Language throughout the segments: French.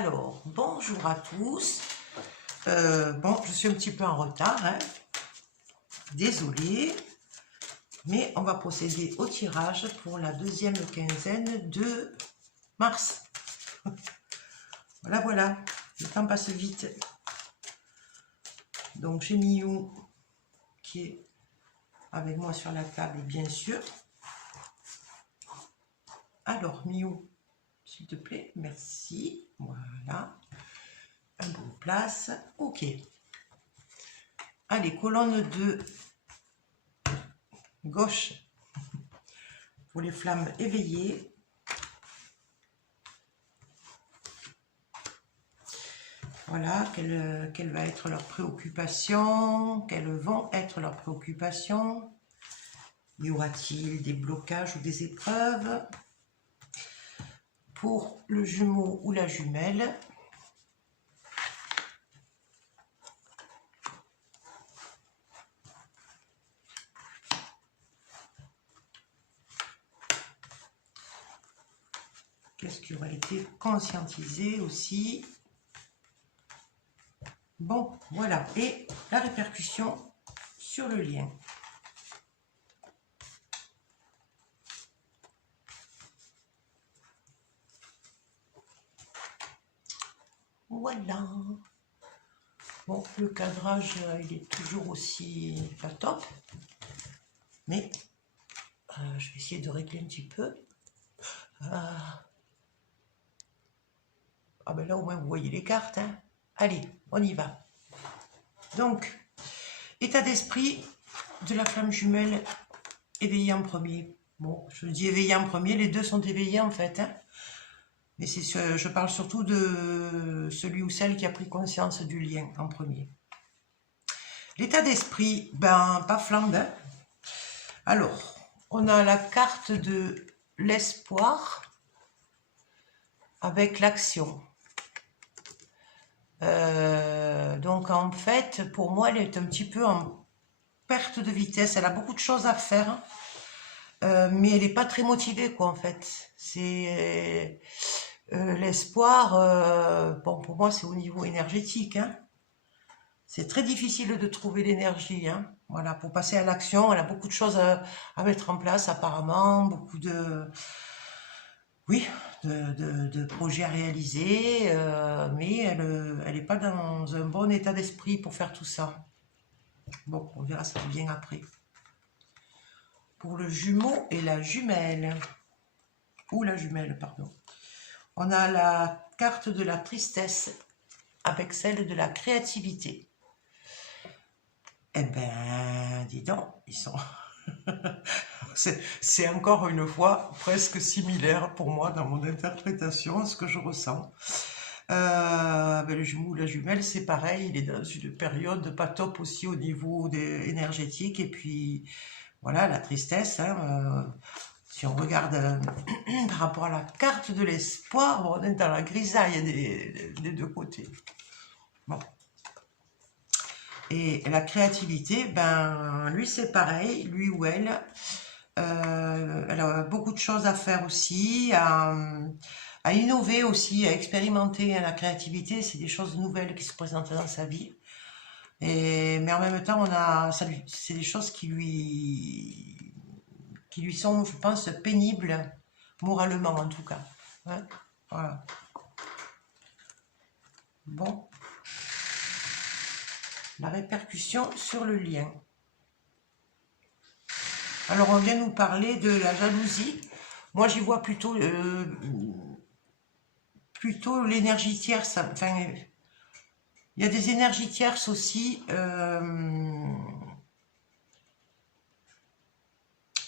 Alors, bonjour à tous. Bon, je suis un petit peu en retard, hein. Désolée, mais on va procéder au tirage pour la deuxième quinzaine de mars. Voilà, voilà, le temps passe vite. Donc, j'ai Miou qui est avec moi sur la table, bien sûr. Alors, Miou, s'il te plaît, merci. Voilà. Un bon place. Ok. Allez, colonne de gauche pour les flammes éveillées. Voilà, quelle va être leur préoccupation, quelles vont être leurs préoccupations. Y aura-t-il des blocages ou des épreuves pour le jumeau ou la jumelle? Qu'est-ce qui aura été conscientisé aussi? Bon, voilà. Et la répercussion sur le lien. Voilà. Bon, le cadrage, il est toujours aussi pas top. Mais je vais essayer de régler un petit peu. Ah ben là, au moins, vous voyez les cartes. Hein. Allez, on y va. Donc, état d'esprit de la flamme jumelle éveillée en premier. Bon, je dis éveillée en premier, les deux sont éveillés en fait. Hein. Mais je parle surtout de celui ou celle qui a pris conscience du lien en premier. L'état d'esprit, ben, pas flambant. Alors, on a la carte de l'espoir avec l'action. Donc en fait, pour moi, elle est un petit peu en perte de vitesse. Elle a beaucoup de choses à faire, mais elle n'est pas très motivée, quoi, en fait. C'est l'espoir. Bon, pour moi, c'est au niveau énergétique. Hein. C'est très difficile de trouver l'énergie. Hein. Voilà, pour passer à l'action, elle a beaucoup de choses à mettre en place, apparemment, beaucoup de... Oui, de projets à réaliser, mais elle n'est pas dans un bon état d'esprit pour faire tout ça. Bon, on verra ça bien après. Pour le jumeau et la jumelle, ou la jumelle, pardon, on a la carte de la tristesse avec celle de la créativité. Eh ben, dis donc, ils sont... C'est encore une fois presque similaire pour moi dans mon interprétation, ce que je ressens. Le jumeau ou la jumelle, c'est pareil, il est dans une période pas top aussi au niveau énergétique. Et puis, voilà, la tristesse, hein, si on regarde par rapport à la carte de l'espoir, on est dans la grisaille des deux côtés. Bon. Et la créativité, ben, lui c'est pareil, lui ou elle a beaucoup de choses à faire aussi, à innover aussi, à expérimenter. Hein, la créativité, c'est des choses nouvelles qui se présentent dans sa vie. Mais en même temps, c'est des choses qui lui sont, je pense, pénibles, moralement en tout cas. Hein, voilà. Bon. La répercussion sur le lien. Alors, on vient nous parler de la jalousie. Moi, j'y vois plutôt l'énergie tierce. Enfin, il y a des énergies tierces aussi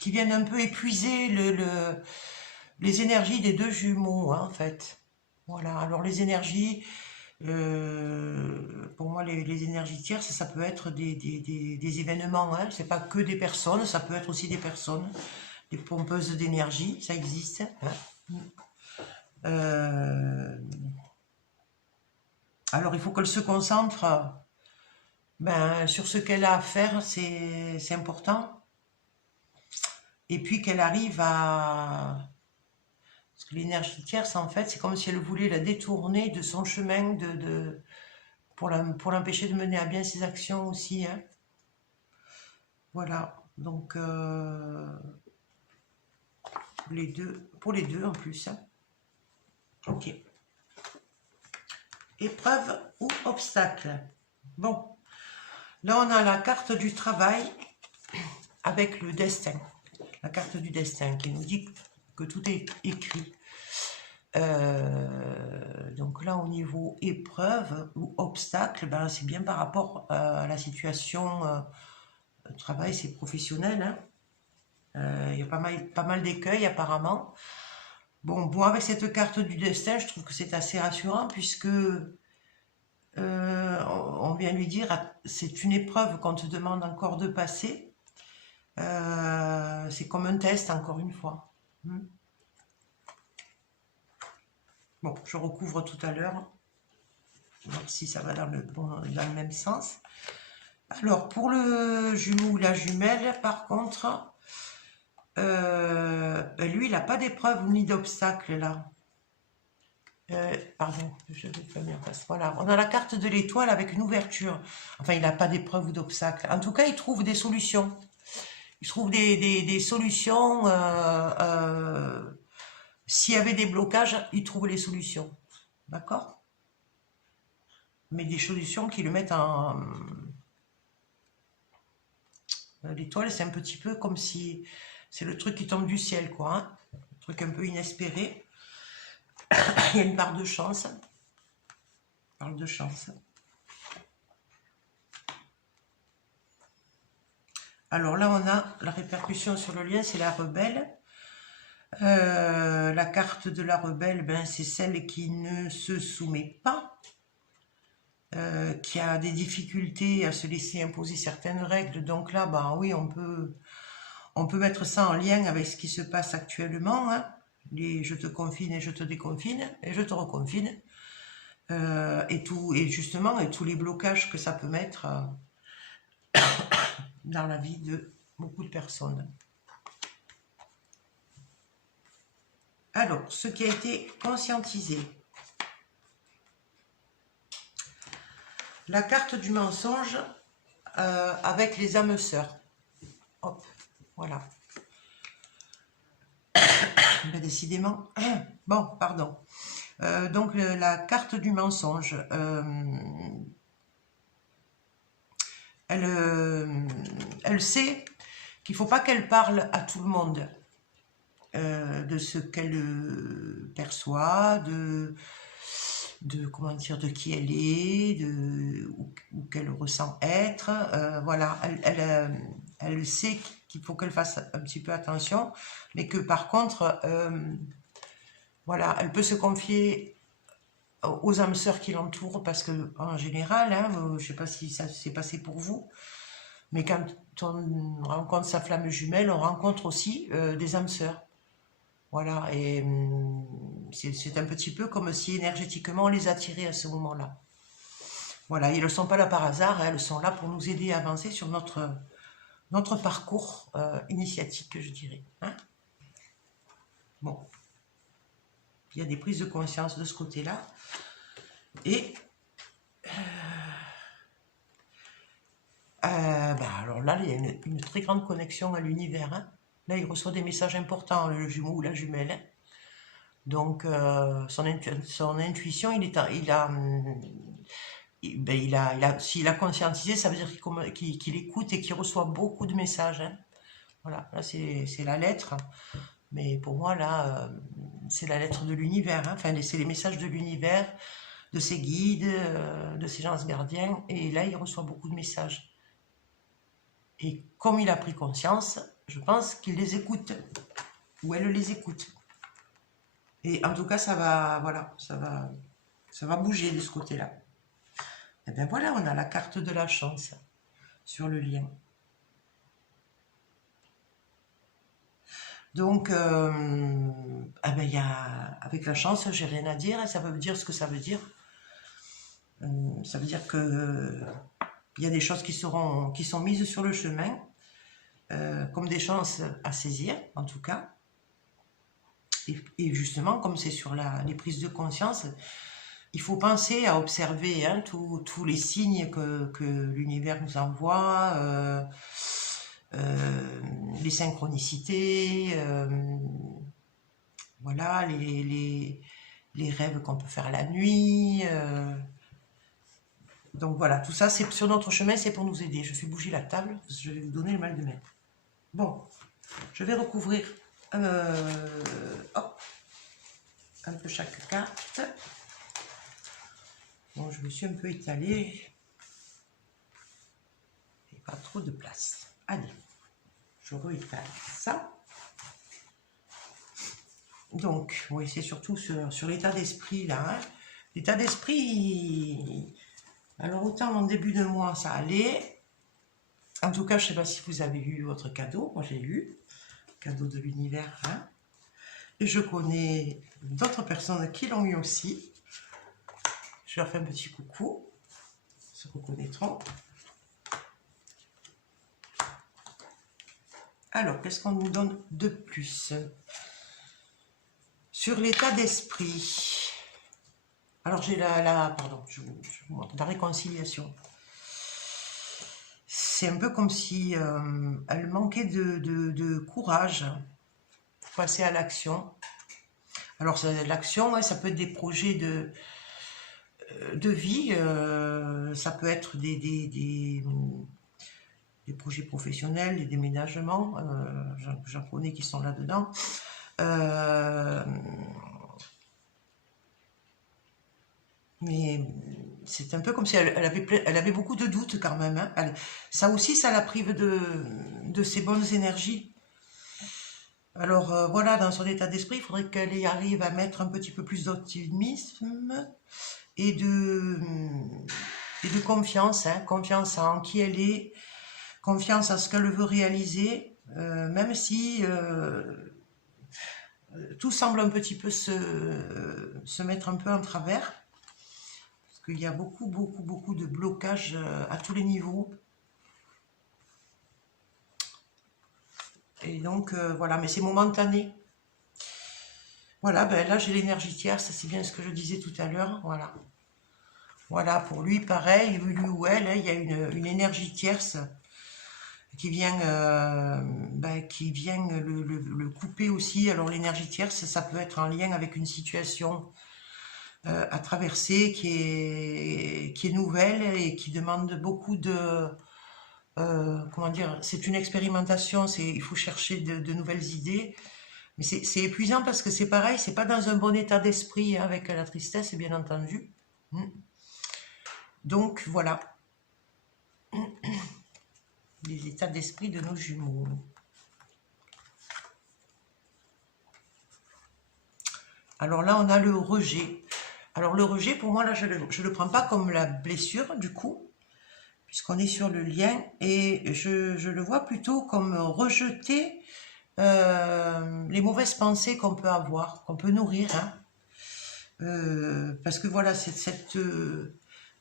qui viennent un peu épuiser les énergies des deux jumeaux, hein, en fait. Voilà. Alors, les énergies... pour moi, les énergies tierces, ça peut être des événements, hein. C'est pas que des personnes, ça peut être aussi des personnes, des pompeuses d'énergie, ça existe. Hein. Alors, il faut qu'elle se concentre sur ce qu'elle a à faire, c'est important. Et puis qu'elle arrive à Parce que l'énergie tierce, en fait, c'est comme si elle voulait la détourner de son chemin pour l'empêcher de mener à bien ses actions aussi. Hein. Voilà, donc pour les deux en plus. Hein. Ok. Épreuve ou obstacle. Bon, là on a la carte du travail avec le destin. La carte du destin qui nous dit que tout est écrit. Donc là, au niveau épreuve ou obstacle, ben, c'est bien par rapport à la situation travail, c'est professionnel. Hein. Il y a pas mal d'écueils apparemment. Bon, avec cette carte du destin, je trouve que c'est assez rassurant puisque on vient lui dire c'est une épreuve qu'on te demande encore de passer. C'est comme un test, encore une fois. Bon, je recouvre tout à l'heure, voir si ça va dans le même sens. Alors, pour le jumeau ou la jumelle, par contre, lui, il n'a pas d'épreuve ni d'obstacle, là. Pardon, je vais pas bien face. Voilà, on a la carte de l'étoile avec une ouverture. Enfin, il n'a pas d'épreuve ou d'obstacle. En tout cas, il trouve des solutions. Il trouve des solutions. S'il y avait des blocages, il trouve les solutions. D'accord? Mais des solutions qui le mettent en... L'étoile, c'est un petit peu comme si... C'est le truc qui tombe du ciel, quoi. Hein, un truc un peu inespéré. Il y a une part de chance. Parle de chance. Alors là, on a la répercussion sur le lien, c'est la rebelle. La carte de la rebelle, ben, c'est celle qui ne se soumet pas, qui a des difficultés à se laisser imposer certaines règles. Donc là, ben, oui, on peut mettre ça en lien avec ce qui se passe actuellement. Hein. Je te confine et je te déconfine et je te reconfine. Et justement, et tous les blocages que ça peut mettre dans la vie de beaucoup de personnes. Alors, ce qui a été conscientisé. La carte du mensonge avec les âmes sœurs. Hop, voilà. Ben, décidément. Bon, pardon. Donc, la carte du mensonge. Elle sait qu'il ne faut pas qu'elle parle à tout le monde de ce qu'elle perçoit, comment dire, de qui elle est, où qu'elle ressent être. Voilà, elle sait qu'il faut qu'elle fasse un petit peu attention, mais que par contre, voilà, elle peut se confier aux âmes sœurs qui l'entourent, parce que en général, hein, je ne sais pas si ça s'est passé pour vous, mais quand on rencontre sa flamme jumelle, on rencontre aussi des âmes sœurs. Voilà, et c'est un petit peu comme si énergétiquement on les attirait à ce moment-là. Voilà, elles ne sont pas là par hasard, hein, elles sont là pour nous aider à avancer sur notre parcours initiatique, je dirais. Hein. Bon, il y a des prises de conscience de ce côté-là. Et alors là, il y a une très grande connexion à l'univers. Hein. Là, il reçoit des messages importants, le jumeau ou la jumelle. Hein. Donc, son intuition, s'il a conscientisé, ça veut dire qu'il écoute et qu'il reçoit beaucoup de messages. Hein. Voilà, là, c'est la lettre. Mais pour moi, là, c'est la lettre de l'univers. Hein. Enfin, c'est les messages de l'univers, de ses guides, de ses gens gardiens. Et là, il reçoit beaucoup de messages. Et comme il a pris conscience, je pense qu'il les écoute. Ou elle les écoute. Et en tout cas, ça va bouger de ce côté-là. Et bien voilà, on a la carte de la chance sur le lien. Donc, avec la chance, j'ai rien à dire. Ça veut dire ce que ça veut dire. Ça veut dire que il y a des choses qui sont mises sur le chemin, comme des chances à saisir, en tout cas. Et justement, comme c'est sur les prises de conscience, il faut penser à observer hein, tous les signes que l'univers nous envoie, les synchronicités, voilà, les rêves qu'on peut faire la nuit. Donc voilà, tout ça, c'est sur notre chemin, c'est pour nous aider. Je fais bouger la table, parce que je vais vous donner le mal de mer. Bon, je vais recouvrir hop, un peu chaque carte. Bon, je me suis un peu étalée. Il n'y a pas trop de place. Allez, je réétale ça. Donc, oui, c'est surtout sur l'état d'esprit, là. Hein. L'état d'esprit, alors autant en début de mois, ça allait. En tout cas, je ne sais pas si vous avez eu votre cadeau. Moi, j'ai eu. Cadeau de l'univers. Hein. Et je connais d'autres personnes qui l'ont eu aussi. Je leur fais un petit coucou. Ils se reconnaîtront. Alors, qu'est-ce qu'on nous donne de plus? Sur l'état d'esprit. Alors, j'ai pardon, je vous montre, la réconciliation. C'est un peu comme si elle manquait de courage pour passer à l'action. Alors, l'action, ouais, ça peut être des projets de vie, ça peut être des projets professionnels, des déménagements, j'en connais qui sont là-dedans. Mais c'est un peu comme si elle avait beaucoup de doutes quand même. Hein. Ça aussi, ça la prive de ses bonnes énergies. Alors voilà, dans son état d'esprit, il faudrait qu'elle y arrive à mettre un petit peu plus d'optimisme et de confiance. Hein, confiance en qui elle est, confiance en ce qu'elle veut réaliser, même si tout semble un petit peu se mettre un peu en travers. Parce qu'il y a beaucoup de blocages à tous les niveaux. Et donc, voilà, mais c'est momentané. Voilà, ben là, j'ai l'énergie tierce, c'est bien ce que je disais tout à l'heure, voilà. Voilà, pour lui, pareil, lui ou elle, hein, il y a une énergie tierce qui vient le couper aussi. Alors, l'énergie tierce, ça peut être en lien avec une situation à traverser qui est nouvelle et qui demande beaucoup de... comment dire, c'est une expérimentation, il faut chercher de nouvelles idées, mais c'est épuisant parce que c'est pareil, c'est pas dans un bon état d'esprit hein, avec la tristesse bien entendu. Donc voilà, les états d'esprit de nos jumeaux. Alors là, on a le rejet. Alors le rejet, pour moi, là, je le prends pas comme la blessure, du coup, puisqu'on est sur le lien, et je le vois plutôt comme rejeter les mauvaises pensées qu'on peut avoir, qu'on peut nourrir. Hein. Parce que voilà,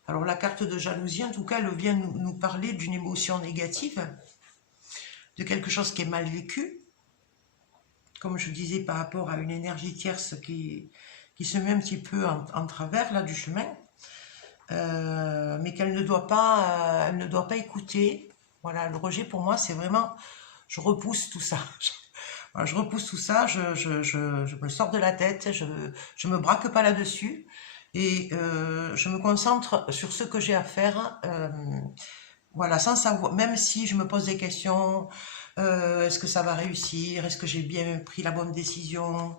alors la carte de jalousie, en tout cas, elle vient nous parler d'une émotion négative, de quelque chose qui est mal vécu, comme je disais, par rapport à une énergie tierce qui se met un petit peu en travers là, du chemin, mais qu'elle ne doit pas, elle ne doit pas écouter. Voilà, le rejet pour moi, c'est vraiment, je repousse tout ça. Voilà, je repousse tout ça, je me sors de la tête, je me braque pas là-dessus, et je me concentre sur ce que j'ai à faire, voilà, sans savoir, même si je me pose des questions, est-ce que ça va réussir, est-ce que j'ai bien pris la bonne décision,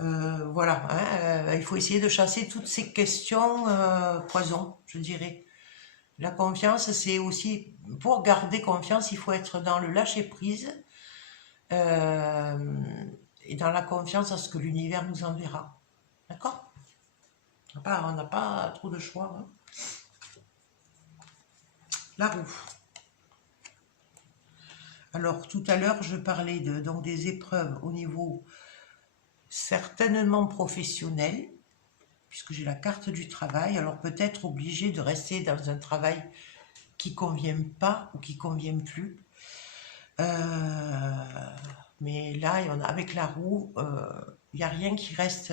voilà, hein, il faut essayer de chasser toutes ces questions poison, je dirais. La confiance, c'est aussi, pour garder confiance, il faut être dans le lâcher-prise, et dans la confiance à ce que l'univers nous enverra. D'accord? On n'a pas trop de choix. Hein. La roue. Alors, tout à l'heure, je parlais donc des épreuves au niveau certainement professionnel, puisque j'ai la carte du travail. Alors, peut-être obligé de rester dans un travail qui ne convient pas ou qui ne convient plus. Mais là, avec la roue, Il n'y a rien qui reste...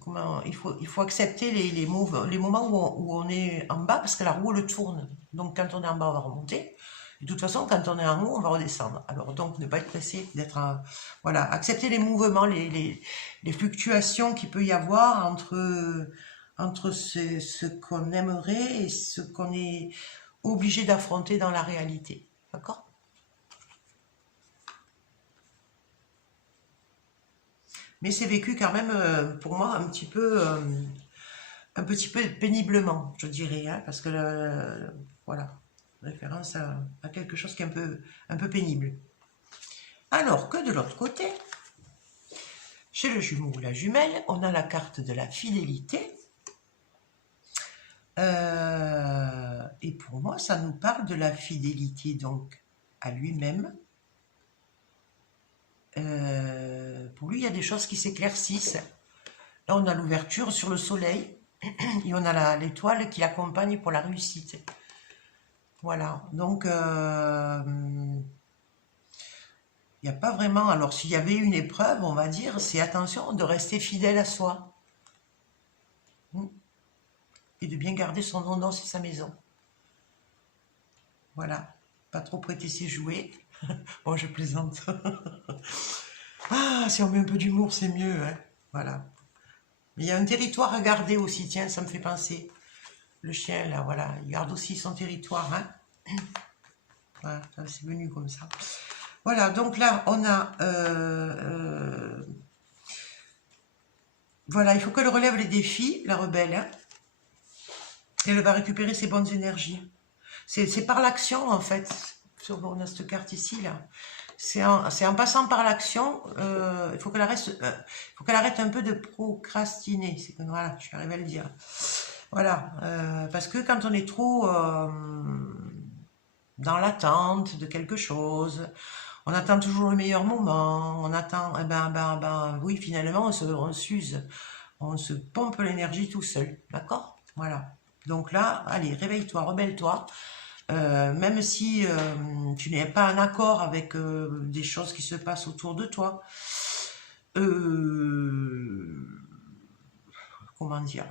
comment, il faut accepter les moments où on est en bas, parce que la roue, elle tourne. Donc, quand on est en bas, on va remonter. De toute façon, quand on est en haut, on va redescendre. Alors, donc, ne pas être pressé, voilà, accepter les mouvements, les fluctuations qu'il peut y avoir entre ce qu'on aimerait et ce qu'on est obligé d'affronter dans la réalité. D'accord? Mais c'est vécu quand même, pour moi, un petit peu péniblement, je dirais, hein, parce que, voilà, référence à quelque chose qui est un peu pénible. Alors que de l'autre côté, chez le jumeau ou la jumelle, on a la carte de la fidélité. Et pour moi, ça nous parle de la fidélité donc à lui-même. Pour lui, il y a des choses qui s'éclaircissent. Là, on a l'ouverture sur le soleil et on a l'étoile qui l'accompagne pour la réussite. Voilà, donc il n'y a pas vraiment... Alors, s'il y avait une épreuve, on va dire, c'est attention de rester fidèle à soi. Et de bien garder son nom dans sa maison. Voilà, pas trop prêter ses jouets. Bon, je plaisante. Ah, si on met un peu d'humour, c'est mieux, hein. Voilà. Mais il y a un territoire à garder aussi, tiens, ça me fait penser. Le chien, là, voilà, il garde aussi son territoire, hein. Voilà, c'est venu comme ça. Voilà, donc là, on a... voilà, il faut qu'elle relève les défis, la rebelle, hein. Elle va récupérer ses bonnes énergies. C'est par l'action, en fait. On a cette carte ici, là. C'est en passant par l'action, il faut qu'elle arrête un peu de procrastiner. Voilà, je suis arrivée à le dire. Voilà, parce que quand on est trop dans l'attente de quelque chose, on attend toujours le meilleur moment, on attend, oui, finalement, on s'use, on se pompe l'énergie tout seul, d'accord? Voilà. Donc là, allez, réveille-toi, rebelle-toi. Même si tu n'es pas en accord avec des choses qui se passent autour de toi, comment dire,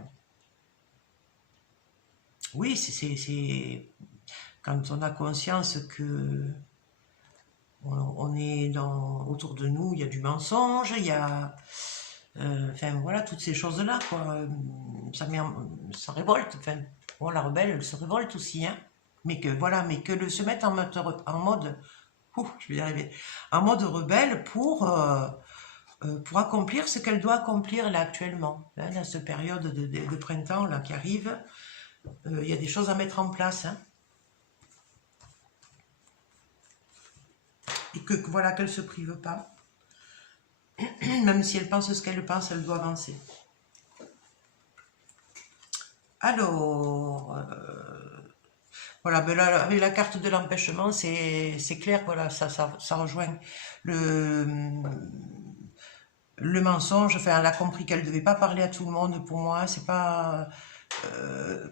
oui, c'est quand on a conscience que on est autour de nous, il y a du mensonge, il y a enfin voilà, toutes ces choses-là, quoi. Ça révolte, enfin, bon, la rebelle, elle se révolte aussi, hein. Mais que voilà, se mettre en mode, je vais y arriver, en mode rebelle pour accomplir ce qu'elle doit accomplir là actuellement, hein, dans cette période de printemps là qui arrive, il y a des choses à mettre en place, hein. Et que voilà, qu'elle se prive pas, même si elle pense ce qu'elle pense, elle doit avancer. Alors, voilà, ben là, avec la carte de l'empêchement, c'est clair, voilà, ça rejoint le mensonge. Enfin, elle a compris qu'elle ne devait pas parler à tout le monde. Pour moi, c'est pas...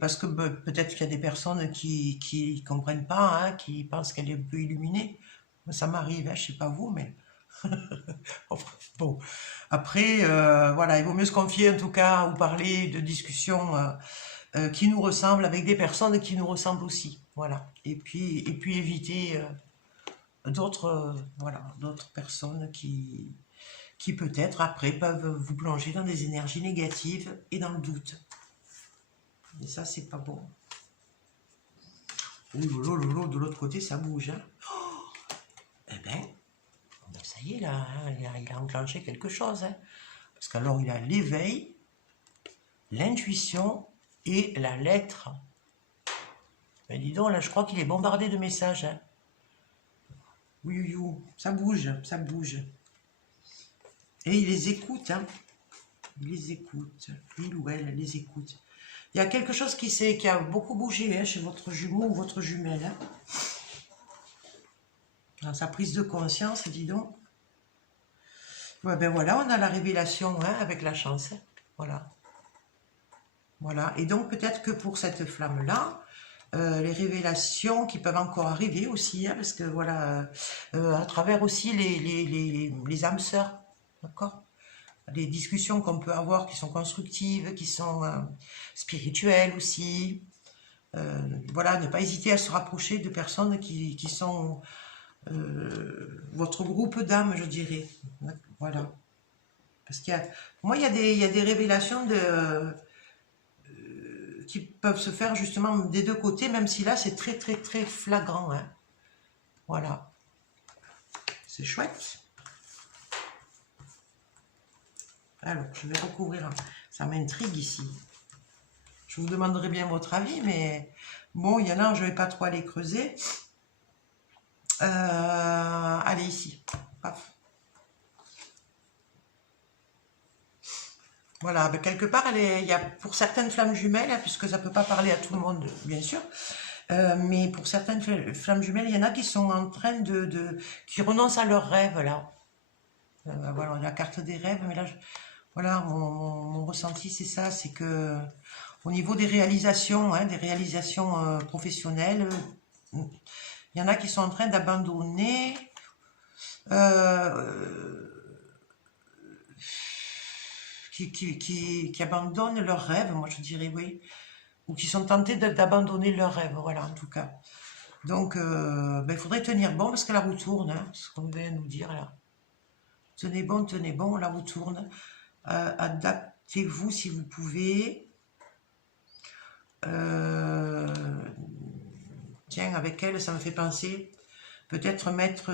parce que peut-être qu'il y a des personnes qui comprennent pas, hein, qui pensent qu'elle est un peu illuminée. Ça m'arrive, hein, je sais pas vous, mais... Bon, après, voilà, il vaut mieux se confier en tout cas, ou parler de discussions qui nous ressemblent, avec des personnes qui nous ressemblent aussi, voilà. Et puis éviter d'autres personnes qui peut-être après peuvent vous plonger dans des énergies négatives et dans le doute. Et ça, c'est pas bon. Oh lolo, de l'autre côté, ça bouge, hein. Oh, eh ben, ça y est, là, hein, il a enclenché quelque chose, hein. Parce qu'alors, il a l'éveil, l'intuition et la lettre. Ben dis donc, là, je crois qu'il est bombardé de messages, hein. Oui, ça bouge, ça bouge. Et il les écoute, hein. Il les écoute. Il ou elle les écoute. Il y a quelque chose qui a beaucoup bougé, hein, chez votre jumeau ou votre jumelle, hein. Dans sa prise de conscience, dis donc. Ouais, ben voilà, on a la révélation, hein, avec la chance. Hein. Voilà. Voilà. Et donc, peut-être que pour cette flamme-là, les révélations qui peuvent encore arriver aussi, hein, parce que voilà, à travers aussi les âmes sœurs. d'accord? Des discussions qu'on peut avoir qui sont constructives, qui sont spirituelles aussi. Voilà, ne pas hésiter à se rapprocher de personnes qui sont votre groupe d'âmes, je dirais. Voilà. Parce qu'il y a, pour moi, il y a des révélations qui peuvent se faire justement des deux côtés, même si là, c'est très, très, très flagrant. Hein. Voilà. C'est chouette. Alors, je vais recouvrir. Ça m'intrigue ici. Je vous demanderai bien votre avis, mais bon, il y en a, je ne vais pas trop aller creuser. Allez, ici. Paf. Voilà, ben quelque part, il y a pour certaines flammes jumelles, hein, puisque ça ne peut pas parler à tout le monde, bien sûr, mais pour certaines flammes jumelles, il y en a qui sont en train qui renoncent à leurs rêves, là. Voilà, la carte des rêves, mais là, voilà, mon ressenti, c'est ça, c'est que au niveau des réalisations, hein, des réalisations professionnelles, il y en a qui sont en train d'abandonner qui abandonnent leurs rêves, moi je dirais oui, ou qui sont tentés d'abandonner leurs rêves, voilà, en tout cas. Donc, ben, il faudrait tenir bon, parce que la roue tourne, hein, ce qu'on vient de nous dire là. Tenez bon, la roue tourne. Adaptez-vous si vous pouvez. Tiens, avec elle, ça me fait penser, peut-être mettre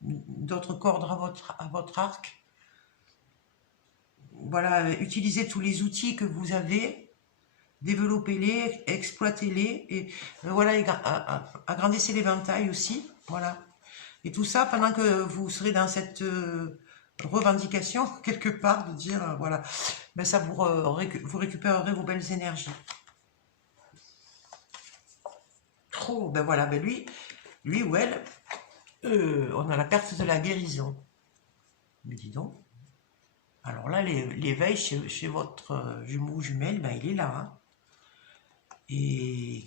d'autres cordes à votre arc. Voilà, utilisez tous les outils que vous avez, développez-les, exploitez-les, et voilà, agrandissez l'éventail aussi, voilà. Et tout ça pendant que vous serez dans cette revendication, quelque part, de dire, voilà, ben ça vous récupérerez vos belles énergies. Oh, ben voilà, ben lui ou elle, on a la carte de la guérison. Mais dis donc. Alors là, l'éveil chez votre jumeau ou jumelle, ben il est là. Hein. Et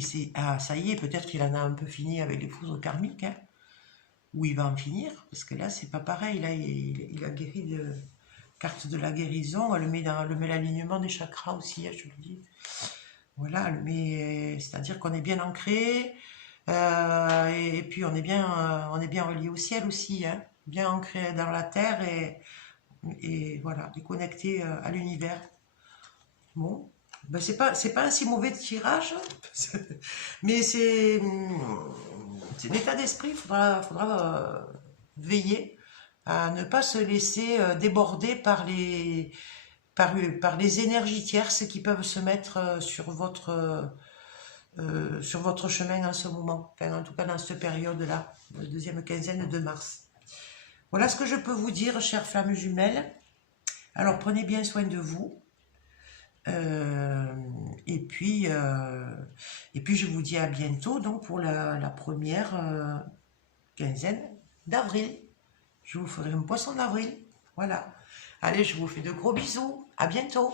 c'est, ah, ça y est, peut-être qu'il en a un peu fini avec les foudres karmiques, hein, ou il va en finir, parce que là, c'est pas pareil. Là, il a guéri de carte de la guérison, elle met l'alignement des chakras aussi, hein, je le dis. Voilà, c'est-à-dire qu'on est bien ancré, et puis on est bien relié au ciel aussi, hein, bien ancré dans la terre et voilà, déconnecté à l'univers. Bon, ben c'est pas un si mauvais tirage, mais c'est l'état d'esprit. Il faudra veiller à ne pas se laisser déborder par les énergies tierces qui peuvent se mettre sur votre chemin en ce moment, enfin, en tout cas dans cette période-là, la deuxième quinzaine de mars. Voilà ce que je peux vous dire, chères flammes jumelles. Alors prenez bien soin de vous. Et puis je vous dis à bientôt donc pour la première quinzaine d'avril. Je vous ferai un poisson d'avril. Voilà. Allez, je vous fais de gros bisous. À bientôt.